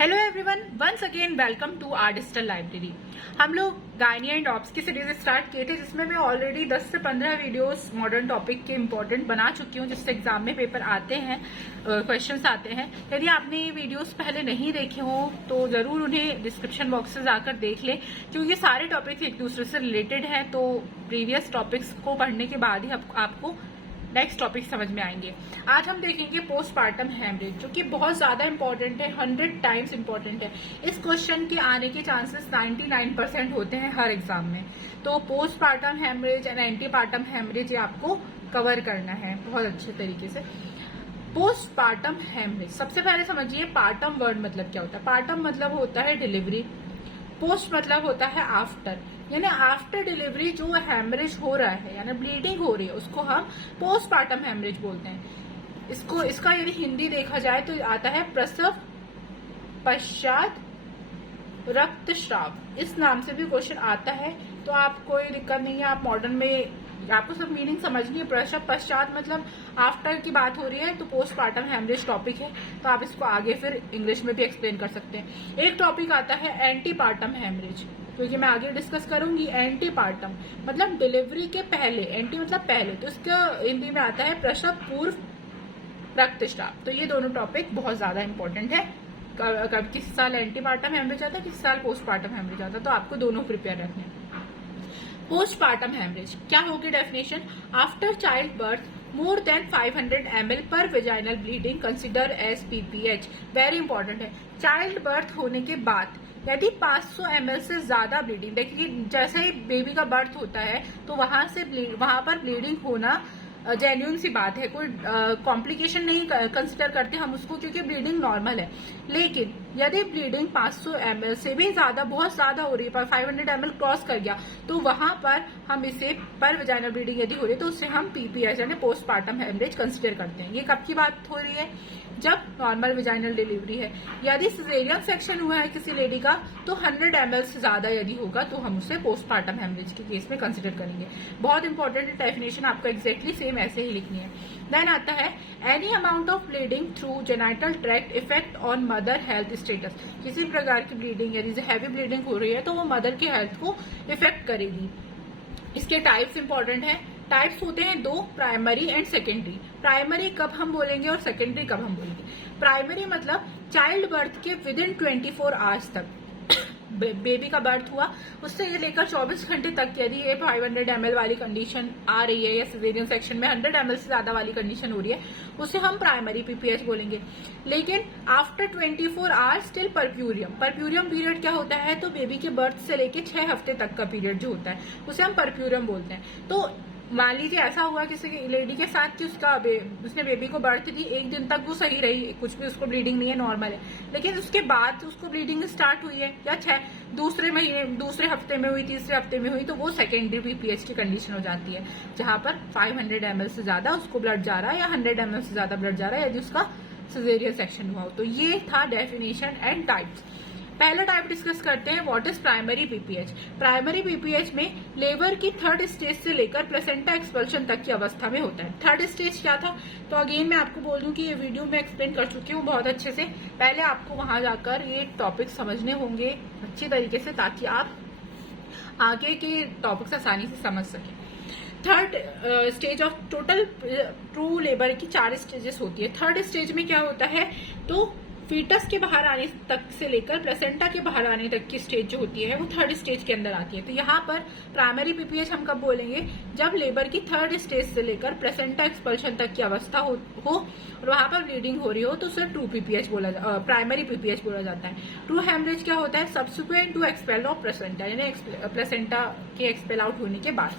Hello everyone, once again welcome to our digital library. हम लोग gynae and obs की series start किए थे, जिसमें मैं ऑलरेडी 10 से 15 वीडियोस मॉडर्न टॉपिक के इम्पोर्टेंट बना चुकी हूँ, जिससे एग्जाम में पेपर आते हैं, क्वेश्चंस आते हैं। यदि आपने ये वीडियोस पहले नहीं देखे हो तो जरूर उन्हें डिस्क्रिप्शन बॉक्स से जाकर देख लें, क्योंकि सारे टॉपिक्स एक दूसरे से रिलेटेड हैं। तो प्रीवियस टॉपिक्स को पढ़ने के बाद ही आपको नेक्स्ट टॉपिक समझ में आएंगे। आज हम देखेंगे पोस्टपार्टम हेमरेज, जो कि बहुत ज्यादा इंपॉर्टेंट है, 100 टाइम्स इंपॉर्टेंट है। इस क्वेश्चन के आने के चांसेस 99% होते हैं हर एग्जाम में। तो postpartum haemorrhage and antepartum haemorrhage ये आपको कवर करना है बहुत अच्छे तरीके से। पोस्टपार्टम हेमरेज, सबसे पहले समझिए पार्टम वर्ड मतलब क्या होता है। पार्टम मतलब होता है डिलीवरी, पोस्ट मतलब होता है आफ्टर, यानी आफ्टर डिलीवरी जो हेमरेज हो रहा है यानी ब्लीडिंग हो रही है, उसको हम पोस्टपार्टम हेमरेज बोलते हैं। इसका यदि हिंदी देखा जाए तो आता है प्रसव पश्चात रक्तस्राव। इस नाम से भी क्वेश्चन आता है, तो आप कोई दिक्कत नहीं है, आप मॉडर्न में आपको सब मीनिंग समझनी है। प्रसव पश्चात मतलब आफ्टर की बात हो रही है, तो पोस्टपार्टम हेमरेज टॉपिक है, तो आप इसको आगे फिर इंग्लिश में भी एक्सप्लेन कर सकते हैं। एक टॉपिक आता है एंटीपार्टम हेमरेज, तो ये मैं आगे डिस्कस करूंगी। एंटीपार्टम मतलब डिलीवरी के पहले, एंटी मतलब पहले, तो इसका हिंदी में आता है प्रसव पूर्व रक्तस्राव। तो ये दोनों टॉपिक बहुत ज्यादा इंपॉर्टेंट है। किस साल एंटीपार्टम हेमरेज आता है, किस साल पोस्टपार्टम हेमरेज आता है, तो आपको दोनों प्रिपेयर रखने हैं। पोस्टपार्टम हेमरेज क्या होगी definition? After childbirth more than 500 ml पर vaginal bleeding consider as PPH. Very important है। चाइल्ड बर्थ होने के बाद यदि 500 ml से ज्यादा ब्लीडिंग, देखिए जैसे ही बेबी का बर्थ होता है तो वहां पर ब्लीडिंग होना जेन्युइन सी बात है, कोई कॉम्प्लिकेशन नहीं कंसिडर करते हम उसको, क्योंकि ब्लीडिंग नॉर्मल है। लेकिन यदि ब्लीडिंग 500 ml से भी ज्यादा, बहुत ज्यादा हो रही है, 500 ml क्रॉस कर गया, तो वहां पर हम इसे पर वेजाइनल ब्लीडिंग यदि हो रही है तो उससे हम पीपीएच यानी पोस्टपार्टम हेमरेज कंसिडर करते हैं। ये कब की बात हो रही है? जब नॉर्मल वेजाइनल डिलीवरी है। यदि सिजेरियन सेक्शन हुआ है किसी लेडी का, तो 100 ml से ज्यादा यदि होगा तो हम उसे पोस्टपार्टम हेमरेज के केस में कंसिडर करेंगे। बहुत इंपॉर्टेंट डेफिनेशन आपको एक्जैक्टली सेम ऐसे ही लिखनी है। देन आता है any amount of bleeding through genital tract effect on mother health status. किसी प्रकार की ब्लीडिंग यदि हैवी ब्लीडिंग हो रही है तो वो मदर की हेल्थ को इफेक्ट करेगी। इसके टाइप्स इंपॉर्टेंट है। टाइप्स होते हैं दो, प्राइमरी एंड सेकेंडरी। प्राइमरी कब हम बोलेंगे और सेकेंडरी कब हम बोलेंगे? प्राइमरी मतलब चाइल्ड बर्थ के विदिन 24 आवर्स तक बेबी का बर्थ हुआ, उससे ये लेकर 24 घंटे तक यदि ये 500 ml वाली कंडीशन आ रही है या सिजेरियन सेक्शन में 100 ml से ज्यादा वाली कंडीशन हो रही है, उसे हम प्राइमरी पीपीएच बोलेंगे। लेकिन after 24 hours till puerperium, puerperium period क्या होता है? तो बेबी के बर्थ से लेके 6 हफ्ते तक का पीरियड जो होता है उसे हम परप्यूरियम बोलते हैं। तो मान लीजिए ऐसा हुआ किसी लेडी के साथ कि उसने बेबी को बर्थ दी, एक दिन तक वो सही रही, कुछ भी उसको ब्लीडिंग नहीं है, नॉर्मल है, लेकिन उसके बाद उसको ब्लीडिंग स्टार्ट हुई है या दूसरे हफ्ते में हुई, तीसरे हफ्ते में हुई, तो वो सेकेंडरी पीपीएच की कंडीशन हो जाती है, जहां पर 500 ml से ज्यादा उसको ब्लड जा रहा है या 100 ml से ज्यादा ब्लड जा रहा है यदि उसका सिजेरियन सेक्शन हुआ हो। तो ये था डेफिनेशन एंड टाइप्स। पहला टाइप डिस्कस करते हैं, what is primary PPH. Primary PPH में लेबर की थर्ड स्टेज से लेकर प्लेसेंटा एक्सपल्शन तक की अवस्था में होता है। थर्ड स्टेज क्या था? तो अगेन मैं आपको बोल दूं कि ये वीडियो में एक्सप्लेन कर चुकी हूँ बहुत अच्छे से। पहले आपको वहां जाकर ये टॉपिक समझने होंगे अच्छी तरीके से, ताकि आप आगे के टॉपिक्स आसानी से समझ सकें। Third stage of total true labour की 4 स्टेजेस होती है। थर्ड स्टेज में क्या होता है? तो फीटस के बाहर आने तक से लेकर प्लेसेंटा के बाहर आने तक की स्टेज जो होती है वो थर्ड स्टेज के अंदर आती है। तो यहाँ पर प्राइमरी पीपीएच हम कब बोलेंगे? जब लेबर की थर्ड स्टेज से लेकर प्लेसेंटा एक्सपल्शन तक की अवस्था हो और वहां पर ब्लीडिंग हो रही हो, तो उसे ट्रू पीपीएच प्राइमरी पीपीएच बोला जाता है। ट्रू हेमरेज क्या होता है? Subsequent to expel of placenta, यानी प्लेसेंटा के एक्सपेल आउट होने के बाद।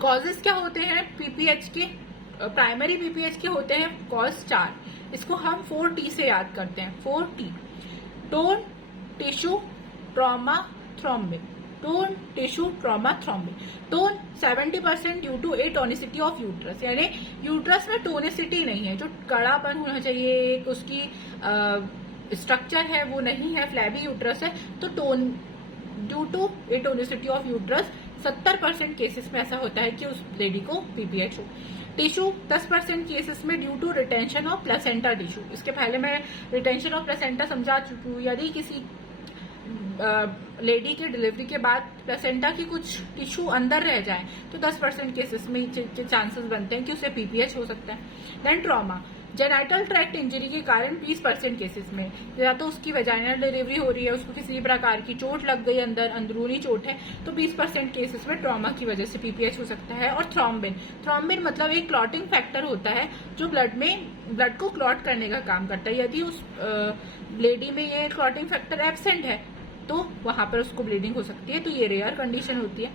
कॉजेस क्या होते हैं पीपीएच के? प्राइमरी पीपीएच के होते हैं कॉज 4। इसको हम 4T से याद करते हैं। 4T, tone, tissue, trauma, thrombin. Tone, tissue, trauma, thrombin. Tone 70% due to atonicity of uterus, यानी यूट्रस में टोनिसिटी नहीं है, जो कड़ापन होना चाहिए, उसकी स्ट्रक्चर है वो नहीं है, फ्लैबी यूट्रस है, तो tone due to atonicity of uterus 70% cases में ऐसा होता है कि उस लेडी को पीपीएच हो। टिश्यू 10% केसेस में due to retention of placenta tissue. इसके पहले मैं रिटेंशन ऑफ प्लेसेंटा समझा चुकी हूँ। यदि किसी लेडी की डिलीवरी के बाद प्लेसेंटा की कुछ टिश्यू अंदर रह जाए तो 10% केसेस में चांसेस बनते हैं कि उसे पीपीएच हो सकता है। Then trauma, genital tract injury के कारण 20% केसेस में, या तो उसकी वेजाइनल डिलीवरी हो रही है, उसको किसी प्रकार की चोट लग गई, अंदरूनी चोट है, तो 20% केसेस में ट्रॉमा की वजह से पीपीएच हो सकता है। और थ्रोम्बिन मतलब एक क्लॉटिंग फैक्टर होता है जो ब्लड को क्लॉट करने का काम करता है। यदि उस लेडी में ये क्लॉटिंग फैक्टर एब्सेंट है तो वहां पर उसको ब्लीडिंग हो सकती है। तो ये रेयर कंडीशन होती है,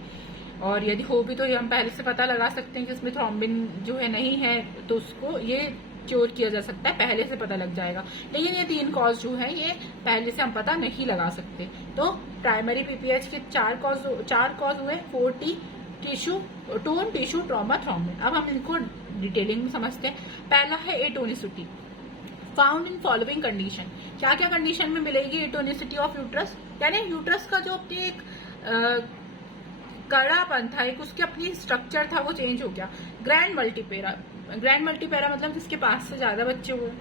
और यदि हो भी तो ये हम पहले से पता लगा सकते हैं कि इसमें थ्रोम्बिन जो है नहीं है, तो उसको ये क्योर किया जा सकता है, पहले से पता लग जाएगा। लेकिन ये 3 कॉज जो है ये पहले से हम पता नहीं लगा सकते। तो प्राइमरी पीपीएच के 4 कॉज हुए, 4T, tissue, tone, tissue, trauma, thrombin. अब हम इनको डिटेलिंग में समझते हैं। पहला है atonicity, found in following condition. क्या क्या कंडीशन में मिलेगी एटोनिसिटी ऑफ यूट्रस, यानी यूट्रस का जो अपनी एक कड़ापन था, एक उसकी अपनी स्ट्रक्चर था, वो चेंज हो गया। ग्रैंड मल्टीपेरा मतलब जिसके 5 से ज्यादा बच्चे हुए।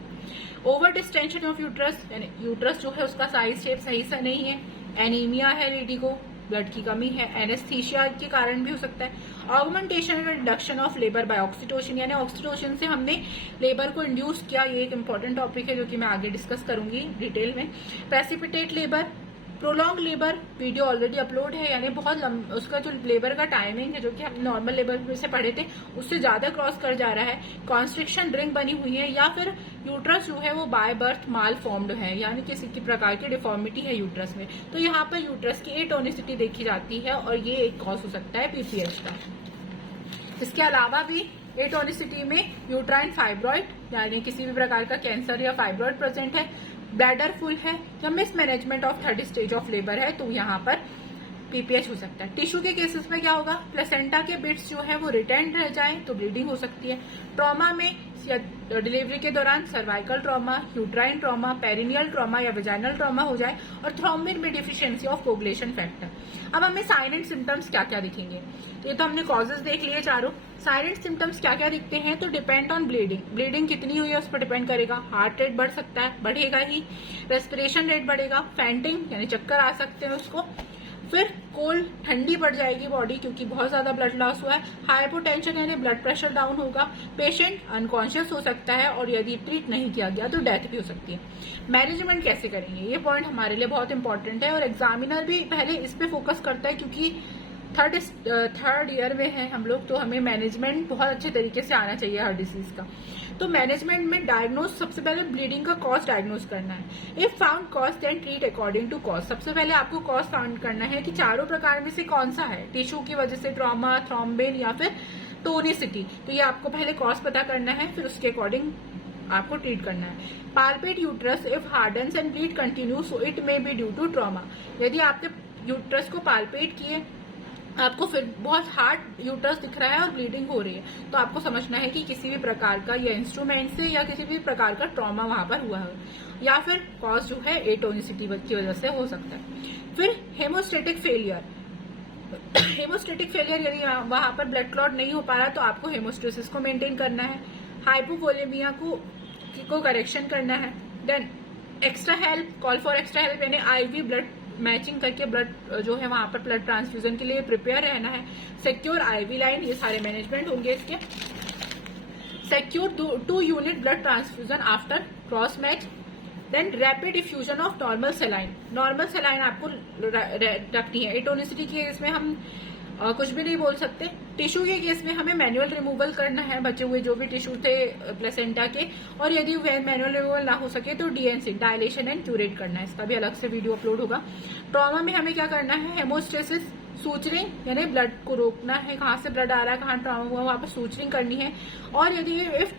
ओवर डिस्टेंशन ऑफ यूट्रस, यानी यूट्रस जो है उसका साइज शेप सही से नहीं है। एनीमिया है लेडी को, ब्लड की कमी है। एनेस्थीसिया के कारण भी हो सकता है। ऑगमेंटेशन और reduction of labour by oxytocin, यानी ऑक्सीटोसिन से हमने लेबर को इंड्यूस किया। ये एक इंपॉर्टेंट टॉपिक है जो कि मैं आगे डिस्कस करूंगी डिटेल में। Precipitate labour, prolong labour, video already upload है, यानी बहुत उसका जो लेबर का टाइमिंग है जो कि हम नॉर्मल लेबर में से पढ़े थे उससे ज्यादा क्रॉस कर जा रहा है। कॉन्स्ट्रिक्शन रिंग बनी हुई है, या फिर यूट्रस जो है वो बाय बर्थ माल फॉर्म्ड है, यानी किसी की प्रकार की डिफॉर्मिटी है यूट्रस में, तो यहाँ पर यूट्रस की एटोनिसिटी देखी जाती है, और ये एक कॉज हो सकता है पीपीएच का। इसके अलावा भी एटोनिसिटी में यूट्राइन फाइब्रॉइड, यानी किसी भी प्रकार का कैंसर या फाइब्रॉइड प्रेजेंट है, ब्लैडर फुल है, या mismanagement of 3rd stage of labour है, तो यहाँ पर पीपीएच हो सकता है। टिश्यू के केसेस में क्या होगा, प्लेसेंटा के बिट्स जो है वो रिटेंड रह जाए तो ब्लीडिंग हो सकती है। ट्रॉमा में डिलीवरी के दौरान cervical trauma, uterine trauma, perineal trauma या वेजाइनल ट्रॉमा हो जाए। और थ्रोम्बिन में डिफिशियंसी ऑफ कोगुलेशन फैक्टर। अब हमें साइन एंड सिम्टम्स क्या क्या दिखेंगे, ये तो हमने कॉजेज देख लिए चारों। साइन एंड सिम्टम्स क्या क्या दिखते हैं, तो डिपेंड ऑन ब्लीडिंग कितनी हुई है उस पर डिपेंड करेगा। हार्ट रेट बढ़ सकता है, बढ़ेगा ही। रेस्पिरेशन रेट बढ़ेगा, फैंटिंग यानी चक्कर आ सकते हैं उसको। फिर कोल्ड, ठंडी पड़ जाएगी बॉडी क्योंकि बहुत ज्यादा ब्लड लॉस हुआ है। हाइपोटेंशन यानी ब्लड प्रेशर डाउन होगा। पेशेंट अनकॉन्शियस हो सकता है, और यदि ट्रीट नहीं किया गया तो डेथ भी हो सकती है। मैनेजमेंट कैसे करेंगे, ये पॉइंट हमारे लिए बहुत इंपॉर्टेंट है, और एग्जामिनर भी पहले इस पे फोकस करता है क्योंकि थर्ड ईयर में है हम लोग, तो हमें मैनेजमेंट बहुत अच्छे तरीके से आना चाहिए हर डिसीज का। तो मैनेजमेंट में डायग्नोज, सबसे पहले ब्लीडिंग का कॉज डायग्नोज करना है। If found cause then treat according to cause. सबसे पहले आपको कॉज फाउंड करना है कि चारों प्रकार में से कौन सा है, टिश्यू की वजह से, ट्रॉमा, थ्रोम्बिन या फिर टोनिसिटी। तो ये आपको पहले कॉज पता करना है, फिर उसके अकॉर्डिंग आपको ट्रीट करना है। Palpate uterus, if hardens and bleed continue so it may be due to trauma. यदि आपने यूट्रस को पाल्पेट किए, आपको फिर बहुत हार्ड यूट्रस दिख रहा है और ब्लीडिंग हो रही है, तो आपको समझना है कि किसी भी प्रकार का या इंस्ट्रूमेंट से या किसी भी प्रकार का ट्रॉमा वहां पर हुआ है, या फिर कॉज जो है एटोनिसिटी की वजह से हो सकता है। फिर हेमोस्टेटिक फेलियर, यदि वहां पर ब्लड क्लॉट नहीं हो पा रहा तो आपको हेमोस्टेसिस को मेंटेन करना है। हाइपोवोलेमिया को करेक्शन करना है। Then extra help, call for extra help, यानी आईवी ब्लड मैचिंग करके ब्लड जो है वहां पर ब्लड ट्रांसफ्यूजन के लिए प्रिपेयर रहना है। सिक्योर आईवी लाइन, ये सारे मैनेजमेंट होंगे इसके। Secure 2 unit blood transfusion after cross match. Then rapid infusion of normal saline आपको रखनी है। एटोनिसिटी के केस में हम कुछ भी नहीं बोल सकते। टिश्यू के केस में हमें मैनुअल रिमूवल करना है बचे हुए जो भी टिश्यू थे प्लेसेंटा के, और यदि मैनुअल रिमूवल ना हो सके तो डीएनसी, डायलेशन एंड क्यूरेट करना है, इसका भी अलग से वीडियो अपलोड होगा। ट्रॉमा में हमें क्या करना है, हेमोस्टेसिस, सूचरिंग यानी ब्लड को रोकना है, कहाँ से ब्लड आ रहा है, कहाँ ट्रॉमा हुआ वहां पर सूचरिंग करनी है। और यदि if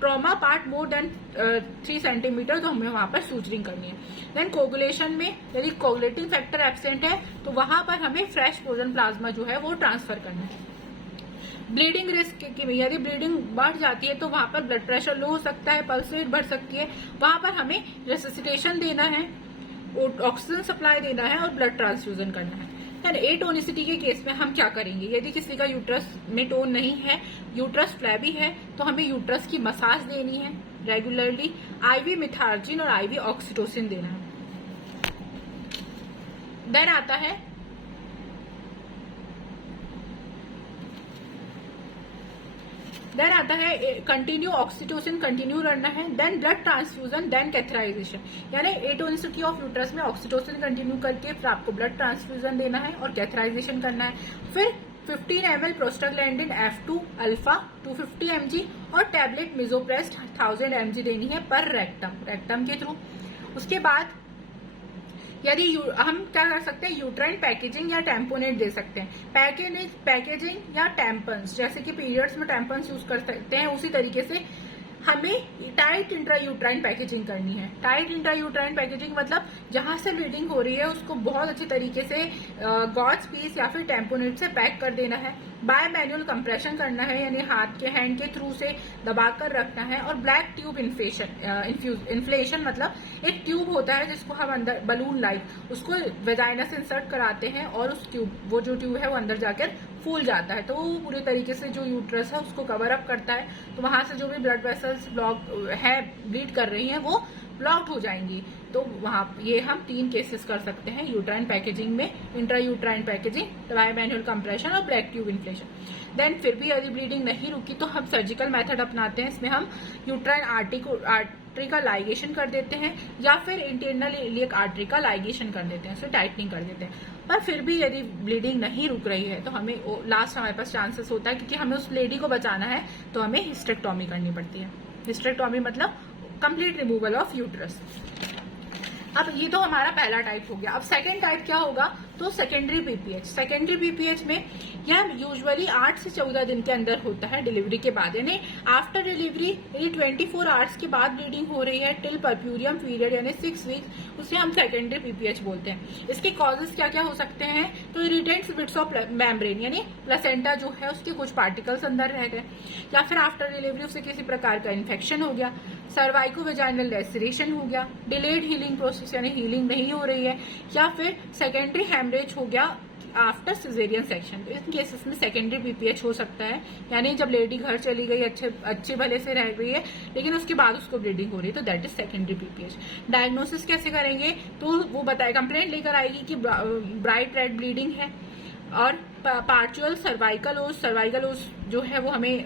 trauma part more than 3 centimetre तो हमें वहां पर सूचरिंग करनी है। देन कोगुलेशन में यदि कोगुलेटिंग फैक्टर एब्सेंट है तो वहां पर हमें फ्रेश फ्रोजन प्लाज्मा जो है वो ट्रांसफर करना है। ब्लीडिंग रिस्क की, यदि ब्लीडिंग बढ़ जाती है तो वहां पर ब्लड प्रेशर लो हो सकता है, पल्स रेट बढ़ सकती है, वहां पर हमें रेसिसिटेशन देना है, ऑक्सीजन सप्लाई देना है और ब्लड ट्रांसफ्यूजन करना है। देन एटोनिसिटी के केस में हम क्या करेंगे, यदि किसी का यूट्रस में टोन नहीं है, यूट्रस फ्लैबी है, तो हमें यूट्रस की मसाज देनी है रेगुलरली, आईवी मिथार्जिन और आईवी ऑक्सीटोसिन देना है। देन आता है कंटिन्यू ऑक्सीटोसिन कंटिन्यू करना है, then blood transfusion, then catheterisation. यानी एटोनिसिटी ऑफ यूट्रस में ऑक्सीटोसिन कंटिन्यू करके फिर आपको ब्लड ट्रांसफ्यूजन देना है और कैथराइजेशन करना है। फिर 15 ml prostaglandin F2 alpha 250 mg और टैबलेट मिजोप्रेस्ट 1000 mg देनी है पर रेक्टम के थ्रू। उसके बाद यदि हम क्या कर सकते हैं, यूट्राइन पैकेजिंग या टेम्पोनेट दे सकते हैं। पैकेजिंग या टेम्पन्स, जैसे कि पीरियड्स में टेम्पन्स यूज कर सकते हैं, उसी तरीके से हमें टाइट इंट्रायूट्राइन पैकेजिंग करनी है। टाइट इंट्रायूट्राइन पैकेजिंग मतलब जहां से ब्लीडिंग हो रही है उसको बहुत अच्छी तरीके से गॉज पीस या फिर टेम्पोनेट से पैक कर देना है। बाय मैनुअल कंप्रेशन करना है, यानी हाथ के हैंड के थ्रू से दबाकर रखना है। और ब्लैक ट्यूब इन्फ्लेशन मतलब एक ट्यूब होता है जिसको हम अंदर बलून लाइक उसको वेजाइना से इंसर्ट कराते हैं और उस वो जो ट्यूब है वो अंदर जाकर फूल जाता है, तो वो पूरे तरीके से जो यूट्रस है उसको कवर अप करता है। तो वहां से जो भी ब्लड वेसल्स ब्लॉक है, ब्लीड कर रही हैं, वो ब्लॉक्ड हो जाएंगी। तो वहां ये हम 3 केसेस कर सकते हैं यूट्राइन पैकेजिंग में, intra uterine packaging, bye manual compression और ब्लैक ट्यूब इन्फ्लेशन। देन फिर भी यदि ब्लीडिंग नहीं रुकी तो हम सर्जिकल मेथड अपनाते हैं। इसमें हम यूट्राइन आर्टरी का लाइगेशन कर देते हैं या फिर इंटरनल इलियक आर्टरी का लाइगेशन कर देते हैं, उसे टाइटनिंग कर देते हैं। पर फिर भी यदि ब्लीडिंग नहीं रुक रही है तो हमें लास्ट हमारे पास चांसेस होता है, क्योंकि हमें उस लेडी को बचाना है, तो हमें हिस्टेक्टोमी करनी पड़ती है। हिस्टेक्टोमी मतलब कंप्लीट रिमूवल ऑफ यूट्रस। अब ये तो हमारा पहला टाइप हो गया। अब सेकेंड टाइप क्या होगा, तो सेकेंडरी पीपीएच। सेकेंडरी पीपीएच में यह यूजुअली 8 से 14 दिन के अंदर होता है डिलीवरी के बाद, यानी आफ्टर डिलीवरी यदि 24 आवर्स के बाद ब्लीडिंग हो रही है टिल परप्यूरियम पीरियड यानी 6 वीक, उसे हम सेकेंडरी पीपीएच बोलते हैं। इसके कॉजेज क्या क्या हो सकते हैं, तो इरिटेंट्स बिट्स ऑफ मेम्ब्रेन यानी प्लेसेंटा जो है उसके कुछ पार्टिकल्स अंदर रह गए, या फिर आफ्टर डिलीवरी उसे किसी प्रकार का इन्फेक्शन हो गया, सर्वाइकोवेजाइनल लेसरेशन हो गया, डिलेड हीलिंग प्रोसेस यानी हीलिंग नहीं हो रही है, या फिर सेकेंडरी हेमरेज हो गया आफ्टर सिजेरियन सेक्शन। तो इन केसेस में सेकेंडरी पीपीएच हो सकता है, यानी जब लेडी घर चली गई अच्छे भले से रह गई है लेकिन उसके बाद उसको ब्लीडिंग हो रही है, तो that is secondary PPH. Diagnosis कैसे करेंगे, तो वो बताए कंप्लेंट लेकर आएगी कि ब्राइट रेड ब्लीडिंग है और पार्चुअल सर्वाइकल ओस जो है वो हमें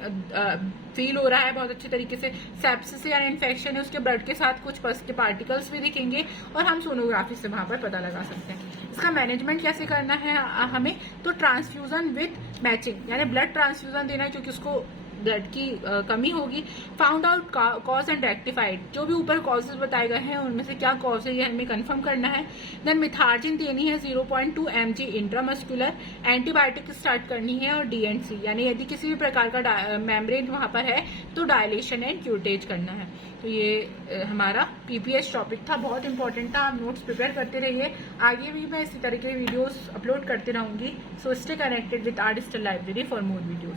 फील हो रहा है बहुत अच्छे तरीके से, सेप्सिस या इन्फेक्शन है, उसके ब्लड के साथ कुछ पस के पार्टिकल्स भी दिखेंगे और हम सोनोग्राफी से वहां पर पता लगा सकते हैं। इसका मैनेजमेंट कैसे करना है हमें, तो ट्रांसफ्यूजन विथ मैचिंग यानी ब्लड ट्रांसफ्यूजन देना है क्योंकि उसको ब्लड की कमी होगी। Found out cause and rectified, जो भी ऊपर कॉजेज बताए गए हैं उनमें से क्या कॉज है ये हमें कंफर्म करना है। देन मिथार्जिन देनी है 0.2 mg इंट्रामस्कुलर, एंटीबायोटिक स्टार्ट करनी है और DNC यानी यदि किसी भी प्रकार का मेम्ब्रेन वहां पर है तो डायलेशन एंड क्यूटेज करना है। तो ये हमारा पीपीएच टॉपिक था, बहुत इंपॉर्टेंट था। आप नोट्स प्रिपेयर करते रहिए, आगे भी मैं इसी तरह के वीडियोस अपलोड करते रहूंगी। So stay connected with our digital library for more videos.